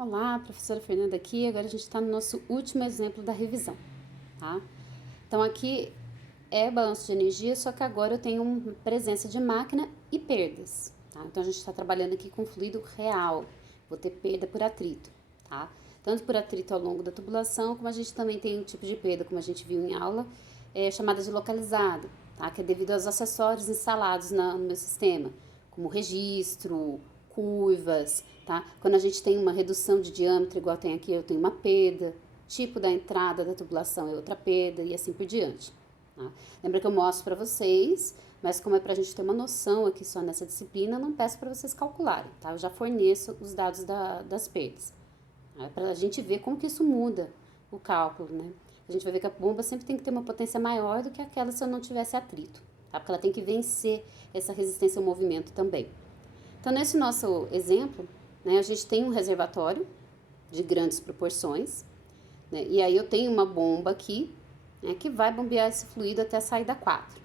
Olá, professora Fernanda aqui. Agora a gente está no nosso último exemplo da revisão, tá? Então aqui é balanço de energia, só que agora eu tenho uma presença de máquina e perdas, tá? Então a gente está trabalhando aqui com fluido real. Vou ter perda por atrito, tá? Tanto por atrito ao longo da tubulação, como a gente também tem um tipo de perda, como a gente viu em aula, chamada de localizado, tá? Que é devido aos acessórios instalados no meu sistema, como registro, curvas, tá? Quando a gente tem uma redução de diâmetro, igual tem aqui, eu tenho uma perda, tipo da entrada da tubulação é outra perda e assim por diante. Tá? Lembra que eu mostro para vocês, mas como é para a gente ter uma noção aqui só nessa disciplina, não peço para vocês calcularem, tá? Eu já forneço os dados das perdas, tá? Para a gente ver como que isso muda o cálculo, né? A gente vai ver que a bomba sempre tem que ter uma potência maior do que aquela se eu não tivesse atrito, tá? Porque ela tem que vencer essa resistência ao movimento também. Então, nesse nosso exemplo, né, a gente tem um reservatório de grandes proporções, né, e aí eu tenho uma bomba aqui, né, que vai bombear esse fluido até a saída 4.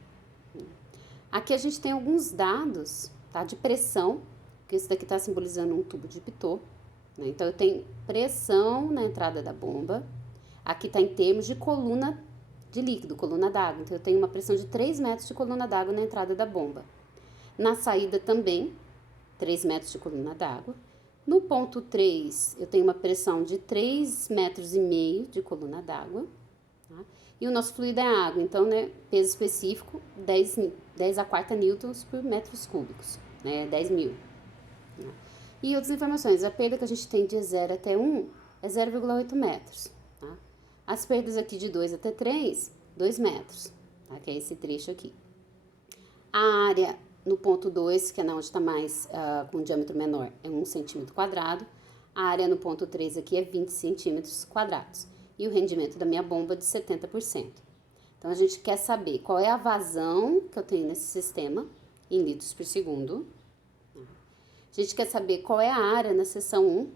Aqui a gente tem alguns dados, tá, de pressão, que esse daqui está simbolizando um tubo de Pitot, né, então eu tenho pressão na entrada da bomba, aqui está em termos de coluna de líquido, coluna d'água, então eu tenho uma pressão de 3 metros de coluna d'água na entrada da bomba. Na saída também, 3 metros de coluna d'água. No ponto 3, eu tenho uma pressão de 3,5 metros de coluna d'água. Tá? E o nosso fluido é água, então, né, peso específico, 10 a quarta newtons por metros cúbicos, né, 10 mil. Né? E outras informações, a perda que a gente tem de 0 até 1 é 0,8 metros. Tá? As perdas aqui de 2 até 3, 2 metros, tá? Que é esse trecho aqui. A área no ponto 2, que é onde está mais com um diâmetro menor, é 1 centímetro quadrado. A área no ponto 3 aqui é 20 centímetros quadrados. E o rendimento da minha bomba de 70%. Então, a gente quer saber qual é a vazão que eu tenho nesse sistema, em litros por segundo. A gente quer saber qual é a área na seção 1,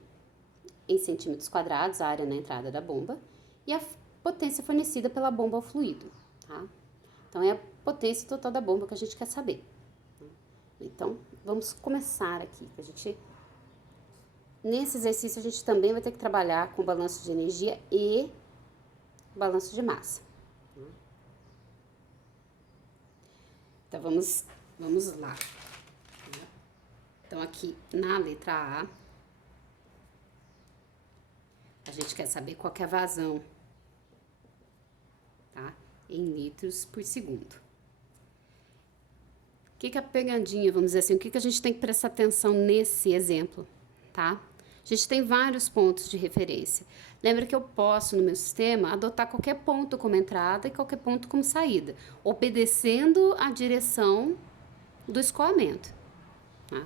em centímetros quadrados, a área na entrada da bomba. E a potência fornecida pela bomba ao fluido, tá? Então, é a potência total da bomba que a gente quer saber. Então, vamos começar aqui. Nesse exercício, a gente também vai ter que trabalhar com balanço de energia e balanço de massa. Então, vamos lá. Então, aqui na letra A gente quer saber qual que é a vazão, tá? Em litros por segundo. O que é a pegadinha, vamos dizer assim, o que a gente tem que prestar atenção nesse exemplo, tá? A gente tem vários pontos de referência. Lembra que eu posso, no meu sistema, adotar qualquer ponto como entrada e qualquer ponto como saída, obedecendo a direção do escoamento, tá?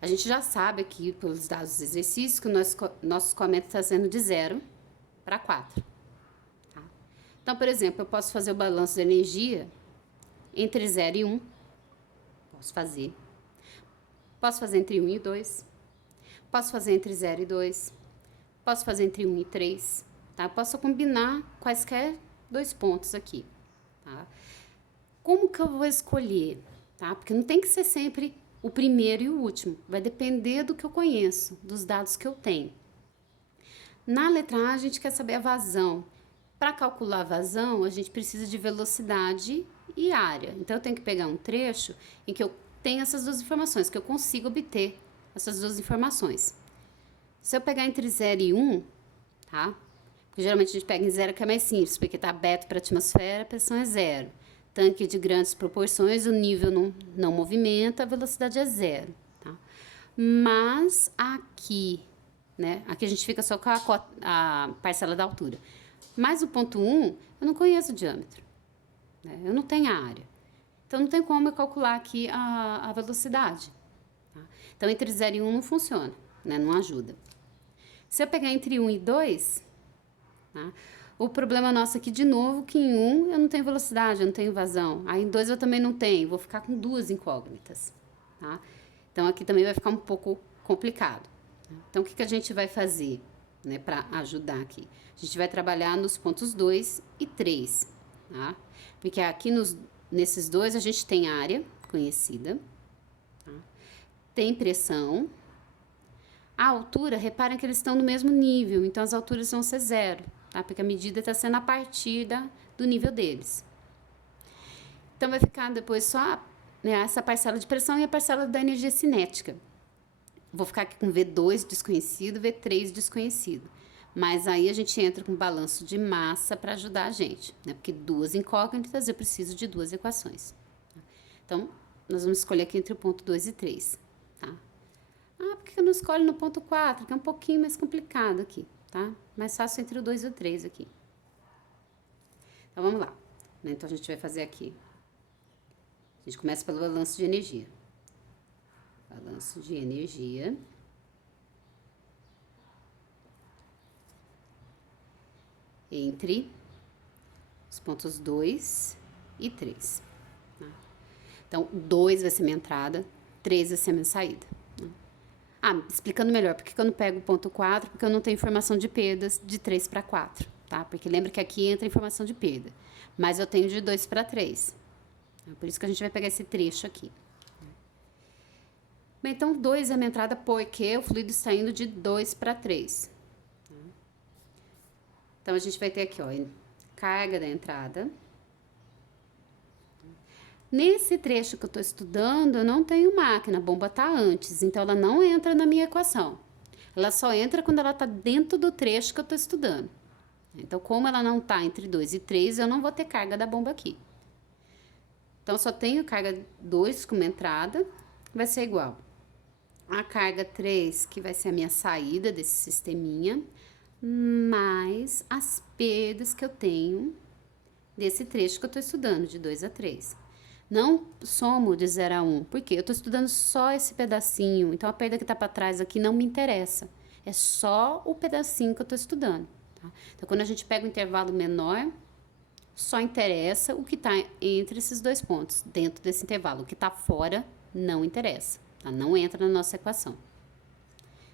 A gente já sabe aqui, pelos dados dos exercícios, que o nosso escoamento está sendo de 0 para 4. Tá? Então, por exemplo, eu posso fazer o balanço de energia entre 0 e 1. Posso fazer. Posso fazer entre 1 e 2. Posso fazer entre 0 e 2. Posso fazer entre 1 e 3. Tá? Posso combinar quaisquer dois pontos aqui. Tá? Como que eu vou escolher? Tá? Porque não tem que ser sempre o primeiro e o último. Vai depender do que eu conheço, dos dados que eu tenho. Na letra A, a gente quer saber a vazão. Para calcular a vazão, a gente precisa de velocidade e área. Então, eu tenho que pegar um trecho em que eu tenho essas duas informações, que eu consigo obter essas duas informações. Se eu pegar entre 0 e 1, tá? Porque geralmente a gente pega em 0 que é mais simples, porque está aberto para a atmosfera, a pressão é 0. Tanque de grandes proporções, o nível não movimenta, a velocidade é 0, tá? Mas aqui, né? Aqui a gente fica só com a parcela da altura. Mas o ponto 1, eu não conheço o diâmetro, né? Eu não tenho a área. Então, não tem como eu calcular aqui a velocidade. Tá? Então, entre 0 e 1 não funciona, né? Não ajuda. Se eu pegar entre 1 e 2, tá? O problema nosso aqui, de novo, que em 1 eu não tenho velocidade, eu não tenho vazão. Aí em 2 eu também não tenho, vou ficar com duas incógnitas, tá? Então, aqui também vai ficar um pouco complicado. Então, o que a gente vai fazer, né, para ajudar aqui? A gente vai trabalhar nos pontos 2 e 3, tá? Porque aqui nesses dois a gente tem área conhecida, tá? Tem pressão, A altura, reparem que eles estão no mesmo nível, então as alturas vão ser zero, tá? Porque a medida está sendo a partir do nível deles. Então, vai ficar depois só, né, essa parcela de pressão e a parcela da energia cinética. Vou ficar aqui com V2 desconhecido, V3 desconhecido. Mas aí a gente entra com balanço de massa para ajudar a gente, né? Porque duas incógnitas, eu preciso de duas equações. Então, nós vamos escolher aqui entre o ponto 2 e 3, tá? Ah, por que eu não escolho no ponto 4? Que é um pouquinho mais complicado aqui, tá? Mais fácil entre o 2 e o 3 aqui. Então, vamos lá. Então, a gente vai fazer aqui. A gente começa pelo balanço de energia. Balanço de energia. Entre os pontos 2 e 3. Tá? Então, 2 vai ser minha entrada, 3 vai ser minha saída. Ah, explicando melhor, por que eu não pego o ponto 4? Porque eu não tenho informação de perdas de 3 para 4, tá? Porque lembra que aqui entra informação de perda, mas eu tenho de 2 para 3. Por isso que a gente vai pegar esse trecho aqui. Bem, então, 2 é a minha entrada porque o fluido está indo de 2 para 3. Então, a gente vai ter aqui, ó, carga da entrada. Nesse trecho que eu estou estudando, eu não tenho máquina, a bomba está antes, então ela não entra na minha equação. Ela só entra quando ela está dentro do trecho que eu estou estudando. Então, como ela não está entre 2 e 3, eu não vou ter carga da bomba aqui. Então, só tenho carga 2 como entrada, vai ser igual a carga 3, que vai ser a minha saída desse sisteminha, mais as perdas que eu tenho desse trecho que eu estou estudando, de 2 a 3. Não somo de 0 a 1, porque eu estou estudando só esse pedacinho, então a perda que está para trás aqui não me interessa. É só o pedacinho que eu estou estudando. Tá? Então, quando a gente pega um intervalo menor, só interessa o que está entre esses dois pontos, dentro desse intervalo. O que está fora não interessa, tá? Não entra na nossa equação.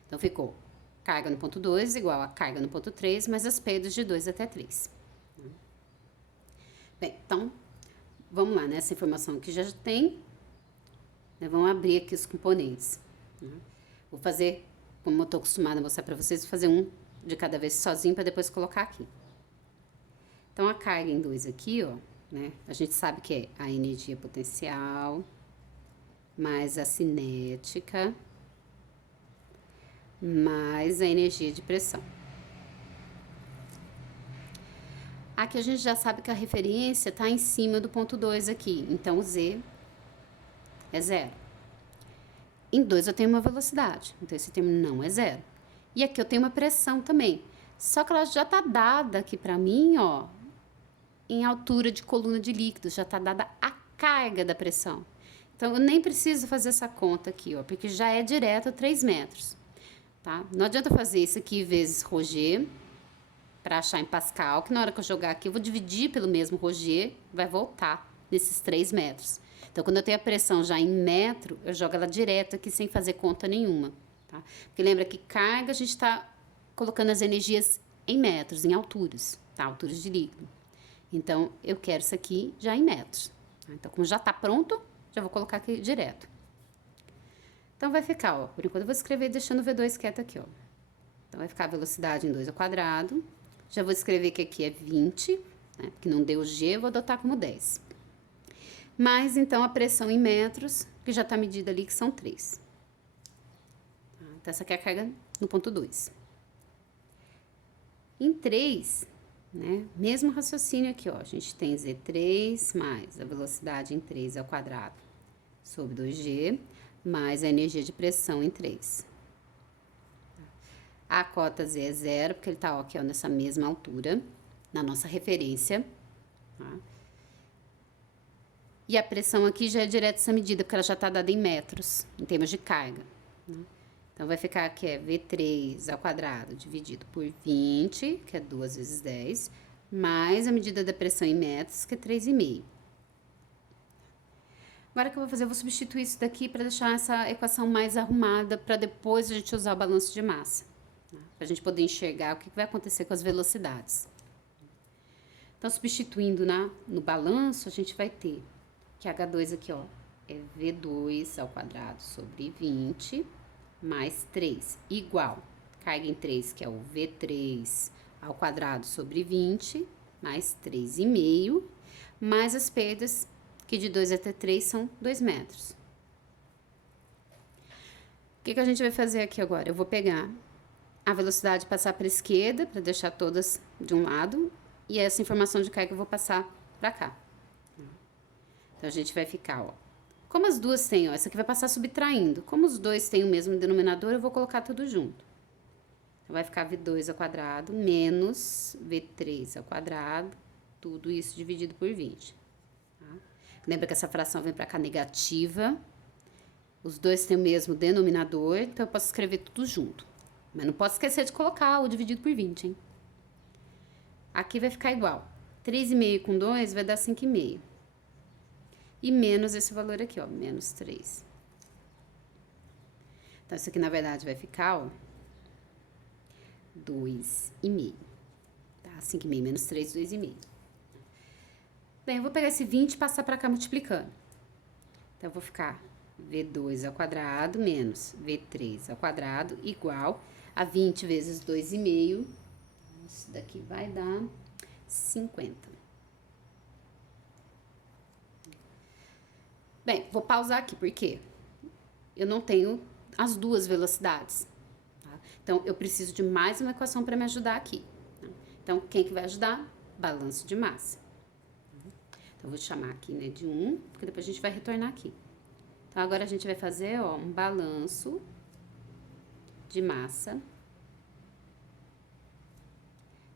Então, ficou carga no ponto 2 igual a carga no ponto 3, mais as perdas de 2 até 3. Bem, então, vamos lá, nessa informação que já tem, né, vamos abrir aqui os componentes. Né? Vou fazer, como eu estou acostumada a mostrar para vocês, vou fazer um de cada vez sozinho para depois colocar aqui. Então, a carga em 2 aqui, ó, né, a gente sabe que é a energia potencial, mais a cinética, mais a energia de pressão. Aqui a gente já sabe que a referência está em cima do ponto 2 aqui, então o Z é 0. Em 2 eu tenho uma velocidade, então esse termo não é 0. E aqui eu tenho uma pressão também, só que ela já está dada aqui para mim, ó, em altura de coluna de líquidos, já está dada a carga da pressão. Então eu nem preciso fazer essa conta aqui, ó, porque já é direto a 3 metros. Tá? Não adianta fazer isso aqui vezes Ρg, para achar em Pascal, que na hora que eu jogar aqui, eu vou dividir pelo mesmo Ρg, vai voltar nesses 3 metros. Então, quando eu tenho a pressão já em metro, eu jogo ela direto aqui sem fazer conta nenhuma. Tá? Porque lembra que carga, a gente está colocando as energias em metros, em alturas, tá? Alturas de líquido. Então, eu quero isso aqui já em metros. Tá? Então, como já está pronto, já vou colocar aqui direto. Então, vai ficar, ó, por enquanto eu vou escrever deixando o V2 quieto aqui, ó. Então, vai ficar a velocidade em 2 ao quadrado. Já vou escrever que aqui é 20, né, porque não deu G, eu vou adotar como 10. Mais, então, a pressão em metros, que já está medida ali, que são 3. Tá? Então, essa aqui é a carga no ponto 2. Em 3, né, mesmo raciocínio aqui, ó, a gente tem Z3 mais a velocidade em 3 ao quadrado sobre 2G, mais a energia de pressão em 3. A cota Z é 0, porque ele está aqui, ó, nessa mesma altura, na nossa referência. Tá? E a pressão aqui já é direto essa medida, porque ela já está dada em metros, em termos de carga. Né? Então, vai ficar aqui, V3 ao quadrado dividido por 20, que é 2 vezes 10, mais a medida da pressão em metros, que é 3,5. Agora, o que eu vou fazer? Eu vou substituir isso daqui para deixar essa equação mais arrumada, para depois a gente usar o balanço de massa. Para a gente poder enxergar o que vai acontecer com as velocidades. Então, substituindo no balanço, a gente vai ter que H2 aqui, ó, é V2 ao quadrado sobre 20, mais 3, igual. Carga em 3, que é o V3 ao quadrado sobre 20, mais 3,5, mais as perdas, que de 2 até 3 são 2 metros. O que a gente vai fazer aqui agora? Eu vou pegar a velocidade e passar para a esquerda, para deixar todas de um lado, e essa informação de carga eu vou passar para cá. Então, a gente vai ficar, ó. Como as duas têm, ó, essa aqui vai passar subtraindo. Como os dois têm o mesmo denominador, eu vou colocar tudo junto. Então, vai ficar V2 ao quadrado menos V3 ao quadrado, tudo isso dividido por 20. Tá? Lembra que essa fração vem para cá negativa. Os dois têm o mesmo denominador, então eu posso escrever tudo junto. Mas não posso esquecer de colocar o dividido por 20, hein? Aqui vai ficar igual. 3,5 com 2 vai dar 5,5. E menos esse valor aqui, ó, menos 3. Então, isso aqui, na verdade, vai ficar, ó, 2,5. Tá? 5,5 menos 3, 2,5. Bem, eu vou pegar esse 20 e passar pra cá multiplicando. Então, eu vou ficar V2 ao quadrado menos V3 ao quadrado igual a 20 vezes 2,5. Isso daqui vai dar 50. Bem, vou pausar aqui, porque eu não tenho as duas velocidades. Tá? Então, eu preciso de mais uma equação para me ajudar aqui. Tá? Então, quem que vai ajudar? Balanço de massa. Então, eu vou chamar aqui, né, de 1, porque depois a gente vai retornar aqui. Então, agora a gente vai fazer, ó, um balanço de massa,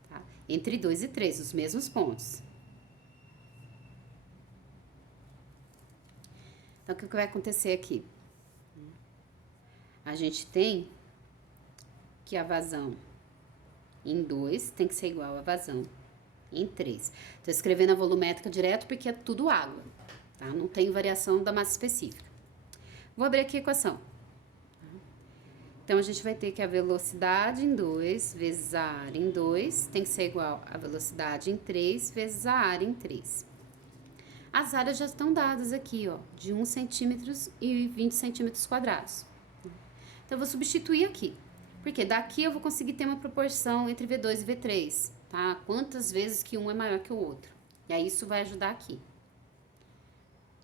tá? Entre 2 e 3, os mesmos pontos. Então, o que vai acontecer aqui? A gente tem que a vazão em 2 tem que ser igual a vazão em 3. Tô escrevendo a volumétrica direto porque é tudo água, tá? Não tem variação da massa específica. Vou abrir aqui a equação. Então, a gente vai ter que a velocidade em 2 vezes a área em 2 tem que ser igual a velocidade em 3 vezes a área em 3. As áreas já estão dadas aqui, ó, de 1 centímetro e 20 centímetros quadrados. Então, eu vou substituir aqui, porque daqui eu vou conseguir ter uma proporção entre V2 e V3, tá? Quantas vezes que um é maior que o outro. E aí, isso vai ajudar aqui.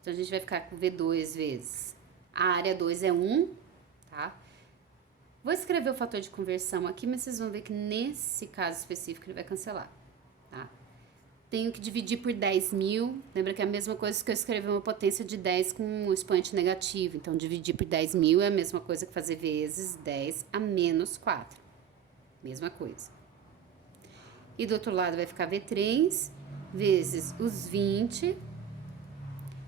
Então, a gente vai ficar com V2 vezes a área 2 é 1, tá? Vou escrever o fator de conversão aqui, mas vocês vão ver que nesse caso específico ele vai cancelar, tá? Tenho que dividir por 10.000. Lembra que é a mesma coisa que eu escrever uma potência de 10 com um expoente negativo. Então, dividir por 10.000 é a mesma coisa que fazer vezes 10 a menos 4. Mesma coisa. E do outro lado vai ficar V3 vezes os 20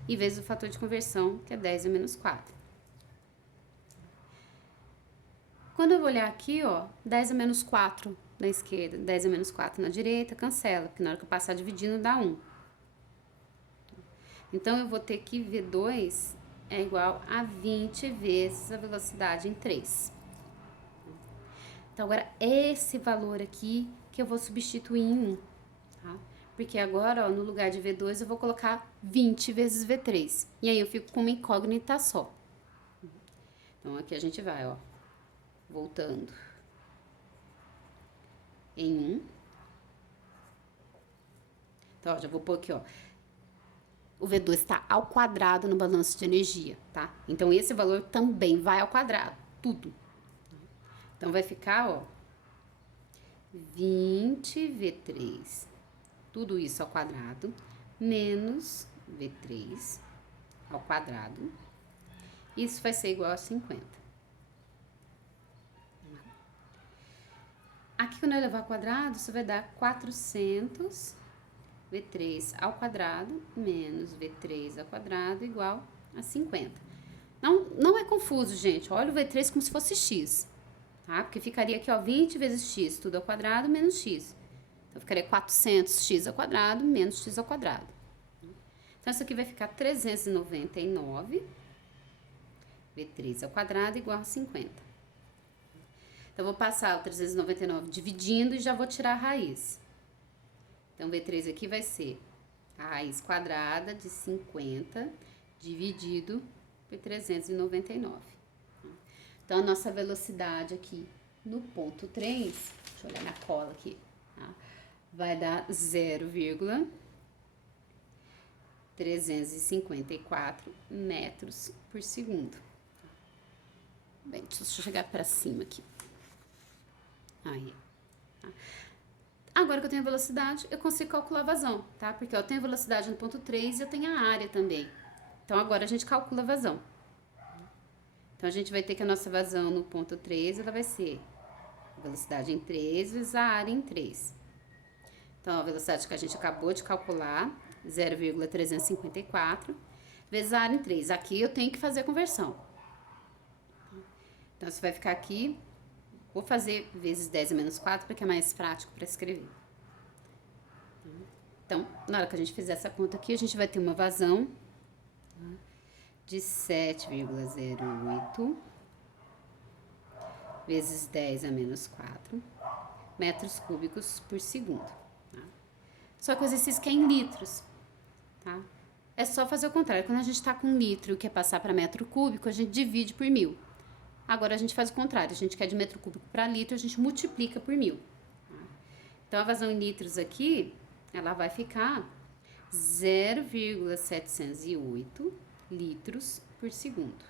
e vezes o fator de conversão, que é 10 a menos 4. Quando eu vou olhar aqui, ó, 10 a menos 4 na esquerda, 10 a menos 4 na direita, cancela, porque na hora que eu passar dividindo dá 1. Então, eu vou ter que V2 é igual a 20 vezes a velocidade em 3. Então, agora, esse valor aqui que eu vou substituir em 1, tá? Porque agora, ó, no lugar de V2, eu vou colocar 20 vezes V3. E aí, eu fico com uma incógnita só. Então, aqui a gente vai, ó, voltando em 1. Então, ó, já vou pôr aqui, ó. O V2 está ao quadrado no balanço de energia, tá? Então, esse valor também vai ao quadrado, tudo. Então, vai ficar, ó, 20 V3, tudo isso ao quadrado, menos V3 ao quadrado. Isso vai ser igual a 50. Aqui, quando eu levar ao quadrado, isso vai dar 400 V3 ao quadrado menos V3 ao quadrado igual a 50. Não é confuso, gente. Olha o V3 como se fosse x, tá? Porque ficaria aqui, ó, 20 vezes x, tudo ao quadrado, menos x. Então, ficaria 400x ao quadrado menos x ao quadrado. Então, isso aqui vai ficar 399 V3 ao quadrado igual a 50. Então, eu vou passar o 399 dividindo e já vou tirar a raiz. Então, V3 aqui vai ser a raiz quadrada de 50 dividido por 399. Então, a nossa velocidade aqui no ponto 3, deixa eu olhar na cola aqui, tá? Vai dar 0,354 metros por segundo. Bem, deixa eu chegar para cima aqui. Aí. Tá? Agora que eu tenho a velocidade, eu consigo calcular a vazão, tá? Porque eu tenho a velocidade no ponto 3 e eu tenho a área também. Então, agora a gente calcula a vazão. Então, a gente vai ter que a nossa vazão no ponto 3, ela vai ser a velocidade em 3 vezes a área em 3. Então, a velocidade que a gente acabou de calcular, 0,354, vezes a área em 3. Aqui eu tenho que fazer a conversão. Então, você vai ficar aqui, vou fazer vezes 10 a menos 4, porque é mais prático para escrever. Então, na hora que a gente fizer essa conta aqui, a gente vai ter uma vazão de 7,08 vezes 10 a menos 4 metros cúbicos por segundo. Tá? Só que o exercício que é em litros, tá? É só fazer o contrário. Quando a gente tá com litro e quer passar para metro cúbico, a gente divide por 1000. Agora a gente faz o contrário. A gente quer de metro cúbico para litro, a gente multiplica por 1000. Tá? Então, a vazão em litros aqui, ela vai ficar 0,708 litros por segundo.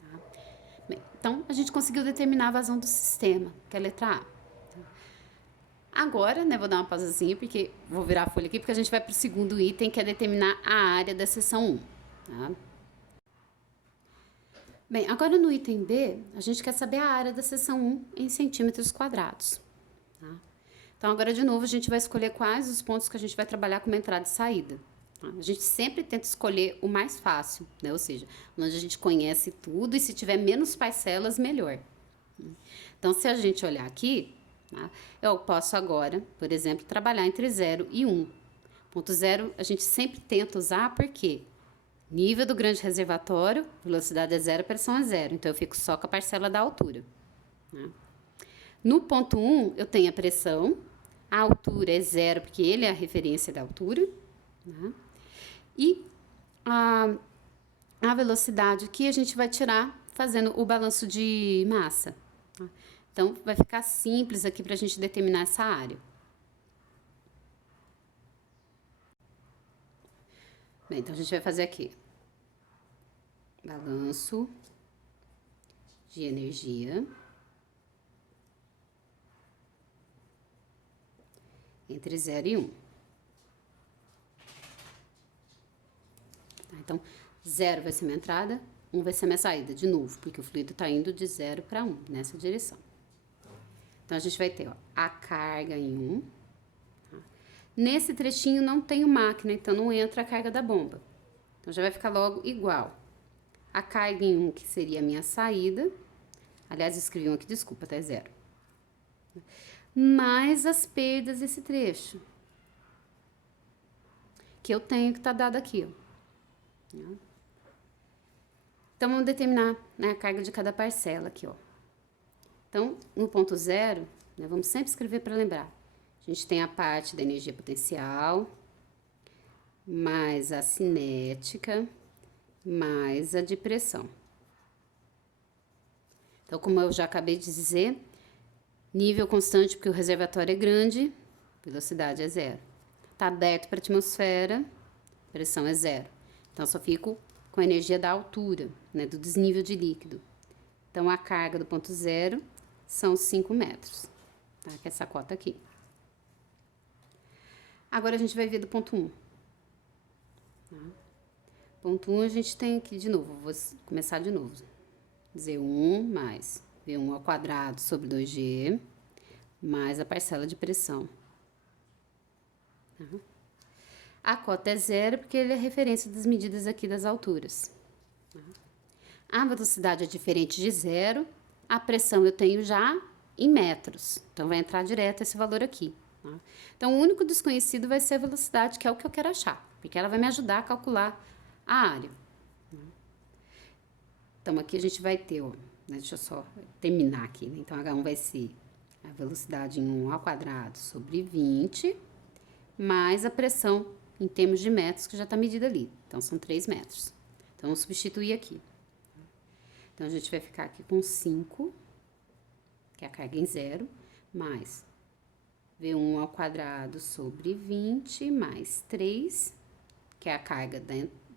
Tá? Bem, então, a gente conseguiu determinar a vazão do sistema, que é a letra A. Agora, né, vou dar uma pausazinha, porque vou virar a folha aqui, porque a gente vai para o segundo item, que é determinar a área da seção 1. Tá? Bem, agora no item B, a gente quer saber a área da seção 1 em centímetros quadrados. Tá? Então, agora, de novo, a gente vai escolher quais os pontos que a gente vai trabalhar como entrada e saída. Tá? A gente sempre tenta escolher o mais fácil, né? Ou seja, onde a gente conhece tudo e se tiver menos parcelas, melhor. Então, se a gente olhar aqui, tá? Eu posso agora, por exemplo, trabalhar entre 0 e 1. Ponto 0 a gente sempre tenta usar porque nível do grande reservatório, velocidade é 0, pressão é 0. Então, eu fico só com a parcela da altura. Né? No ponto 1, eu tenho a pressão, a altura é 0, porque ele é a referência da altura, né? E a velocidade que a gente vai tirar fazendo o balanço de massa. Tá? Então, vai ficar simples aqui para a gente determinar essa área. Bem, então, a gente vai fazer aqui balanço de energia entre 0 e 1. Tá? Então, 0 vai ser minha entrada, 1 vai ser minha saída, de novo, porque o fluido está indo de 0 para 1, nessa direção. Então, a gente vai ter, ó, a carga em 1. Tá? Nesse trechinho não tenho máquina, então não entra a carga da bomba. Então, já vai ficar logo igual. A carga em 1, que seria a minha saída. Aliás, escrevi um aqui, desculpa, tá? É 0. Mais as perdas desse trecho. Que eu tenho que tá dado aqui, ó. Então, vamos determinar, né, a carga de cada parcela aqui, ó. Então, no ponto 0, né, vamos sempre escrever para lembrar. A gente tem a parte da energia potencial, mais a cinética, mais a de pressão. Então, como eu já acabei de dizer, nível constante porque o reservatório é grande, velocidade é 0. Está aberto para a atmosfera, pressão é 0. Então, eu só fico com a energia da altura, né, do desnível de líquido. Então, a carga do ponto 0 são 5 metros, tá? Que é essa cota aqui. Agora, a gente vai ver do ponto 1. Tá? Ponto 1, a gente tem aqui de novo, vou começar de novo. Z1 mais V1 ao quadrado sobre 2G, mais a parcela de pressão. Tá? A cota é 0 porque ele é referência das medidas aqui das alturas. Tá? A velocidade é diferente de 0, a pressão eu tenho já em metros, então vai entrar direto esse valor aqui. Tá? Então, o único desconhecido vai ser a velocidade, que é o que eu quero achar, porque ela vai me ajudar a calcular a área. Então, aqui a gente vai ter, ó, né, deixa eu só terminar aqui, né? Então, H1 vai ser a velocidade em 1 ao quadrado sobre 20, mais a pressão em termos de metros, que já está medida ali. Então, são 3 metros. Então, vamos substituir aqui. Então, a gente vai ficar aqui com 5, que é a carga em zero, mais V1 ao quadrado sobre 20, mais 3, que é a carga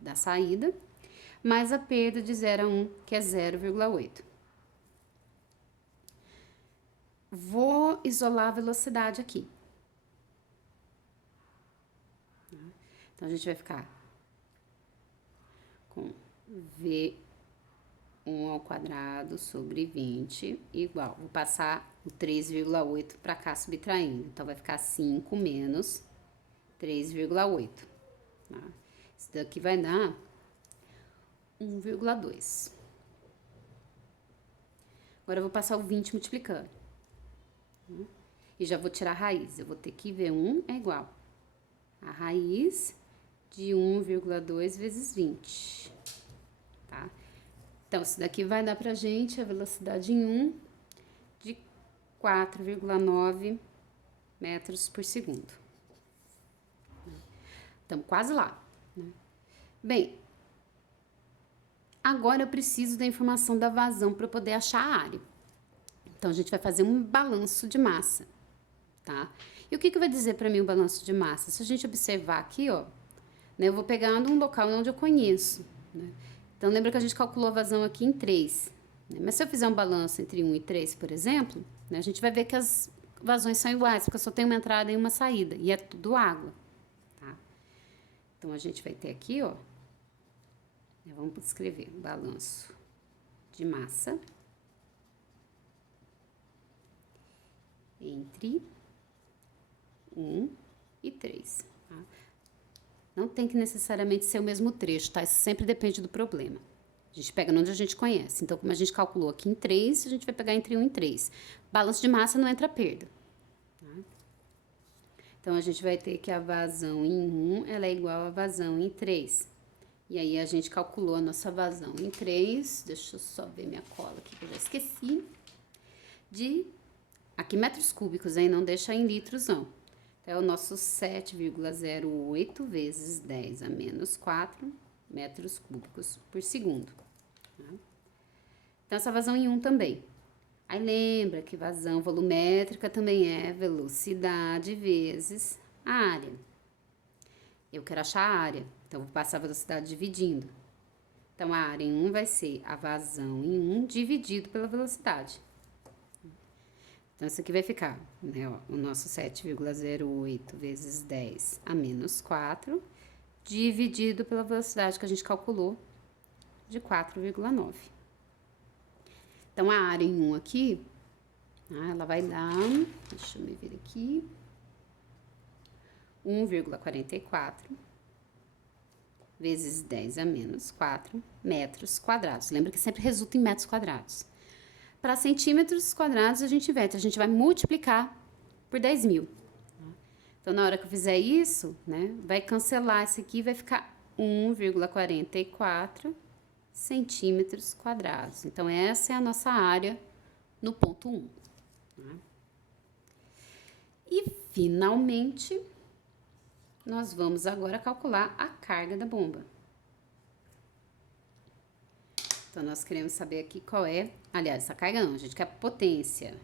da saída, mais a perda de 0 a 1, que é 0,8. Vou isolar a velocidade aqui. Então, a gente vai ficar com V1 ao quadrado sobre 20 igual. Vou passar o 3,8 para cá subtraindo. Então, vai ficar 5 menos 3,8. Tá? Isso daqui vai dar 1,2. Agora, eu vou passar o 20 multiplicando. E já vou tirar a raiz. Eu vou ter que V1 é igual a raiz de 1,2 vezes 20, tá? Então, isso daqui vai dar pra gente a velocidade em 1 de 4,9 metros por segundo. Estamos quase lá, né? Bem, agora eu preciso da informação da vazão para poder achar a área. Então, a gente vai fazer um balanço de massa, tá? E o que vai dizer para mim o balanço de massa? Se a gente observar aqui, ó, né, eu vou pegar um local onde eu conheço, né? Então, lembra que a gente calculou a vazão aqui em 3, né? Mas se eu fizer um balanço entre 1 e 3, por exemplo, né, a gente vai ver que as vazões são iguais, porque eu só tenho uma entrada e uma saída, e é tudo água, tá? Então, a gente vai ter aqui, ó, vamos escrever balanço de massa entre 1 e 3, tá? Não tem que necessariamente ser o mesmo trecho, tá? Isso sempre depende do problema. A gente pega onde a gente conhece. Então, como a gente calculou aqui em 3, a gente vai pegar entre 1 e 3. Balanço de massa não entra perda, tá? Então, a gente vai ter que a vazão em 1, ela é igual à vazão em 3. E aí, a gente calculou a nossa vazão em 3. Deixa eu só ver minha cola aqui, que eu já esqueci. Aqui, metros cúbicos, hein? Não deixa em litros, não. Então, é o nosso 7,08 vezes 10 a menos 4 metros cúbicos por segundo. Tá? Então, essa vazão em 1 também. Aí, lembra que vazão volumétrica também é velocidade vezes a área. Eu quero achar a área, então, vou passar a velocidade dividindo. Então, a área em 1 vai ser a vazão em 1 dividido pela velocidade. Então, isso aqui vai ficar, né, ó, o nosso 7,08 vezes 10 a menos 4, dividido pela velocidade que a gente calculou, de 4,9. Então, a área em 1 aqui, ela vai dar, deixa eu me ver aqui, 1,44 vezes 10 a menos 4 metros quadrados. Lembra que sempre resulta em metros quadrados. Para centímetros quadrados, a gente vai multiplicar por 10.000. Então, na hora que eu fizer isso, né, vai cancelar esse aqui, vai ficar 1,44 centímetros quadrados. Então, essa é a nossa área no ponto 1. Né? E, finalmente, nós vamos agora calcular a carga da bomba. Então, nós queremos saber aqui qual é... Aliás, essa carga não, a gente quer a potência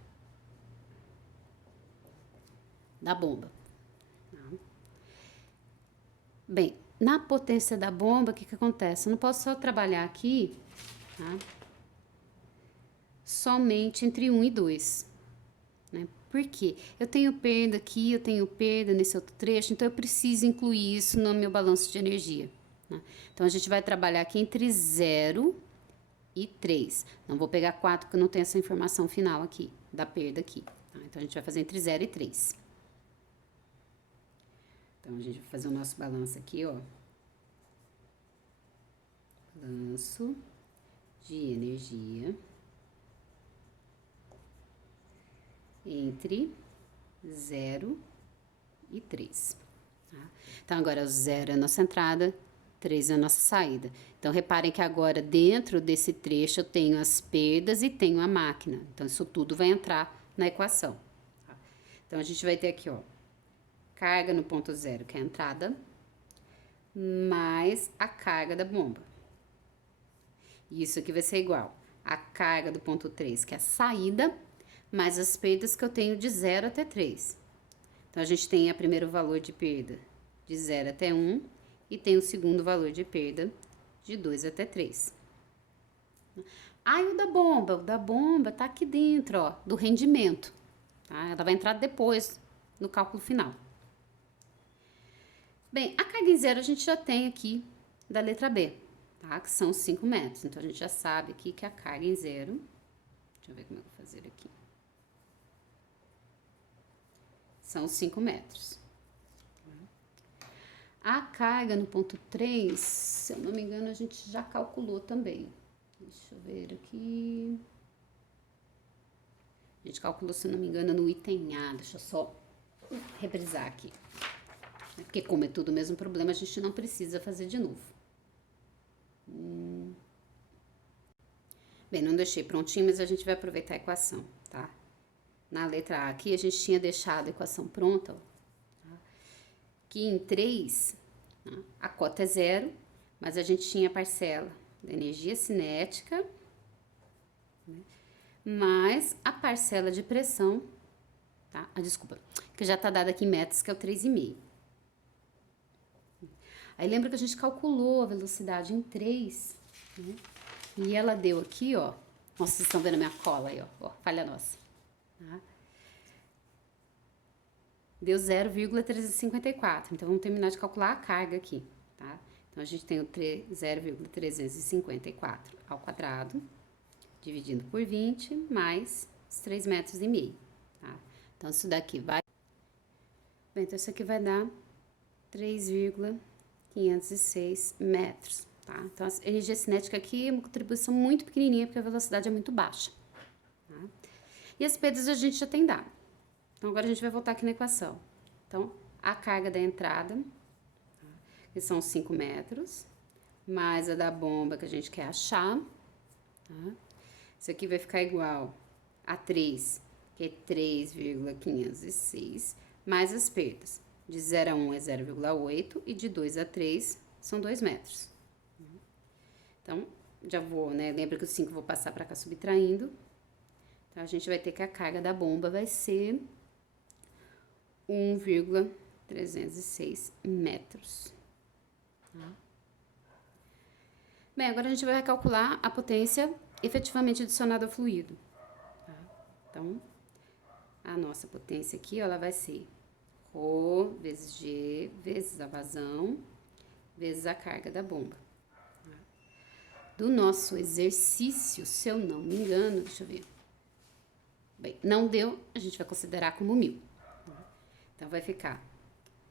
da bomba. Bem, na potência da bomba, o que acontece? Eu não posso só trabalhar aqui, tá? Somente entre 1 e 2. Né? Por quê? Eu tenho perda aqui, eu tenho perda nesse outro trecho, então eu preciso incluir isso no meu balanço de energia. Né? Então, a gente vai trabalhar aqui entre 0 e 3. Não vou pegar 4, porque eu não tenho essa informação final aqui, da perda aqui. Tá? Então, a gente vai fazer entre 0 e 3. Então, a gente vai fazer o nosso balanço aqui, ó. Balanço de energia entre 0 e 3. Tá? Então, agora o 0 é a nossa entrada, 3 é a nossa saída. Então, reparem que agora, dentro desse trecho, eu tenho as perdas e tenho a máquina. Então, isso tudo vai entrar na equação. Tá? Então, a gente vai ter aqui, ó, carga no ponto 0, que é a entrada, mais a carga da bomba. Isso aqui vai ser igual a carga do ponto 3, que é a saída, mais as perdas que eu tenho de 0 até 3. Então, a gente tem o primeiro valor de perda de 0 até 1 e tem o segundo valor de perda de 2 até 3. Ah, e o da bomba? O da bomba tá aqui dentro, ó, do rendimento. Tá? Ela vai entrar depois no cálculo final. Bem, a carga em zero a gente já tem aqui da letra B, tá? Que são 5 metros. Então, a gente já sabe aqui que a carga em zero... Deixa eu ver como eu vou fazer aqui. São 5 metros. A carga no ponto 3, se eu não me engano, a gente já calculou também. Deixa eu ver aqui. A gente calculou, se eu não me engano, no item A. Deixa eu só reprisar aqui. Porque como é tudo o mesmo problema, a gente não precisa fazer de novo. Bem, não deixei prontinho, mas a gente vai aproveitar a equação, tá? Na letra A aqui, a gente tinha deixado a equação pronta, ó, tá? Que em 3, tá? A cota é 0, mas a gente tinha a parcela da energia cinética, né? Mais a parcela de pressão, tá? Desculpa, que já tá dada aqui em metros, que é o 3,5. Aí lembra que a gente calculou a velocidade em 3, né? E ela deu aqui, ó. Nossa, vocês estão vendo a minha cola aí, ó, falha nossa. Tá? Deu 0,354. Então, vamos terminar de calcular a carga aqui, tá? Então, a gente tem o 0,354 ao quadrado, dividindo por 20, mais os 3,5 metros, tá? Então, isso daqui vai... Bem, então, isso aqui vai dar 3,506 metros, tá? Então, a energia cinética aqui é uma contribuição muito pequenininha, porque a velocidade é muito baixa, tá? E as perdas a gente já tem dado. Então, agora a gente vai voltar aqui na equação. Então, a carga da entrada, tá? Que são 5 metros, mais a da bomba que a gente quer achar, tá? Isso aqui vai ficar igual a 3, que é 3,506, mais as perdas. De 0 a 1 é 0,8 e de 2 a 3 são 2 metros. Então, já vou, né? Lembra que o 5 eu vou passar para cá subtraindo. Então, a gente vai ter que a carga da bomba vai ser 1,306 metros. Tá? Bem, agora a gente vai calcular a potência efetivamente adicionada ao fluido. Tá? Então, a nossa potência aqui, ó, ela vai ser Rho vezes G vezes a vazão vezes a carga da bomba. Do nosso exercício, se eu não me engano, deixa eu ver. Bem, não deu, a gente vai considerar como 1000. Então, vai ficar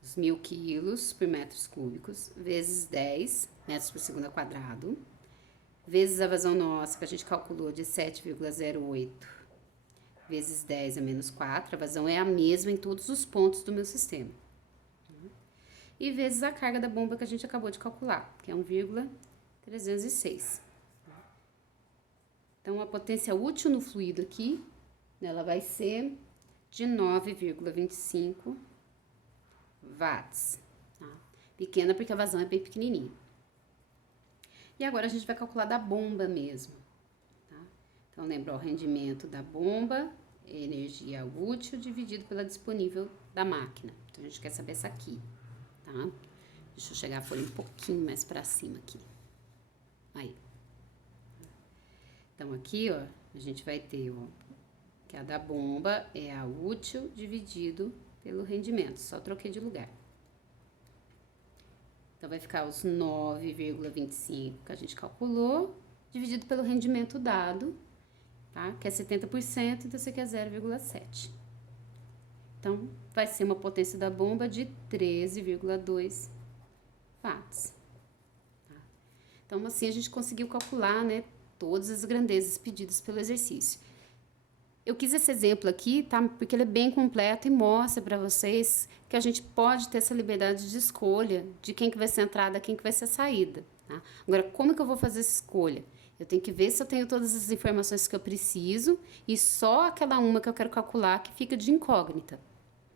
os 1000 quilos por metros cúbicos, vezes 10 metros por segundo ao quadrado, vezes a vazão nossa, que a gente calculou de 7,08, vezes 10 a menos 4, a vazão é a mesma em todos os pontos do meu sistema. E vezes a carga da bomba que a gente acabou de calcular, que é 1,306. Então, a potência útil no fluido aqui, ela vai ser de 9,25 watts. Tá? Pequena porque a vazão é bem pequenininha. E agora a gente vai calcular da bomba mesmo. Tá? Então, lembra o rendimento da bomba, energia útil dividido pela disponível da máquina. Então, a gente quer saber essa aqui. Tá? Deixa eu chegar a folha um pouquinho mais pra cima aqui. Aí. Então, aqui, ó, a gente vai ter, ó, que a da bomba é a útil dividido pelo rendimento. Só troquei de lugar. Então, vai ficar os 9,25 que a gente calculou, dividido pelo rendimento dado, tá? Que é 70%, então, isso aqui é 0,7. Então, vai ser uma potência da bomba de 13,2 watts. Tá? Então, assim, a gente conseguiu calcular, né, todas as grandezas pedidas pelo exercício. Eu quis esse exemplo aqui, tá? Porque ele é bem completo e mostra para vocês que a gente pode ter essa liberdade de escolha de quem que vai ser a entrada, quem que vai ser a saída, tá? Agora, como que eu vou fazer essa escolha? Eu tenho que ver se eu tenho todas as informações que eu preciso e só aquela uma que eu quero calcular que fica de incógnita,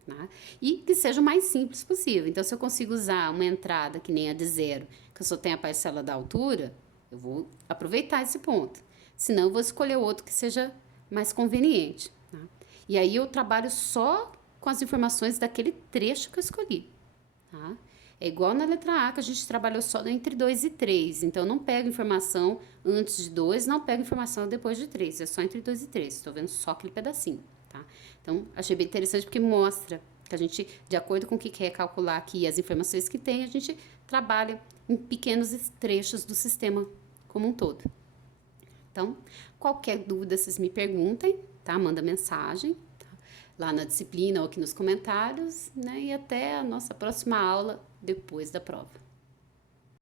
tá? E que seja o mais simples possível. Então, se eu consigo usar uma entrada que nem a de 0, que eu só tenho a parcela da altura, eu vou aproveitar esse ponto. senão eu vou escolher outro que seja mais conveniente, tá? E aí eu trabalho só com as informações daquele trecho que eu escolhi, tá? É igual na letra A, que a gente trabalhou só entre 2 e 3. Então, eu não pego informação antes de 2, não pego informação depois de 3. É só entre 2 e 3. Estou vendo só aquele pedacinho, tá? Então, achei bem interessante porque mostra que a gente, de acordo com o que quer calcular aqui e as informações que tem, a gente trabalha em pequenos trechos do sistema como um todo. Então, qualquer dúvida, vocês me perguntem, tá? Manda mensagem, tá? Lá na disciplina ou aqui nos comentários, né? E até a nossa próxima aula depois da prova.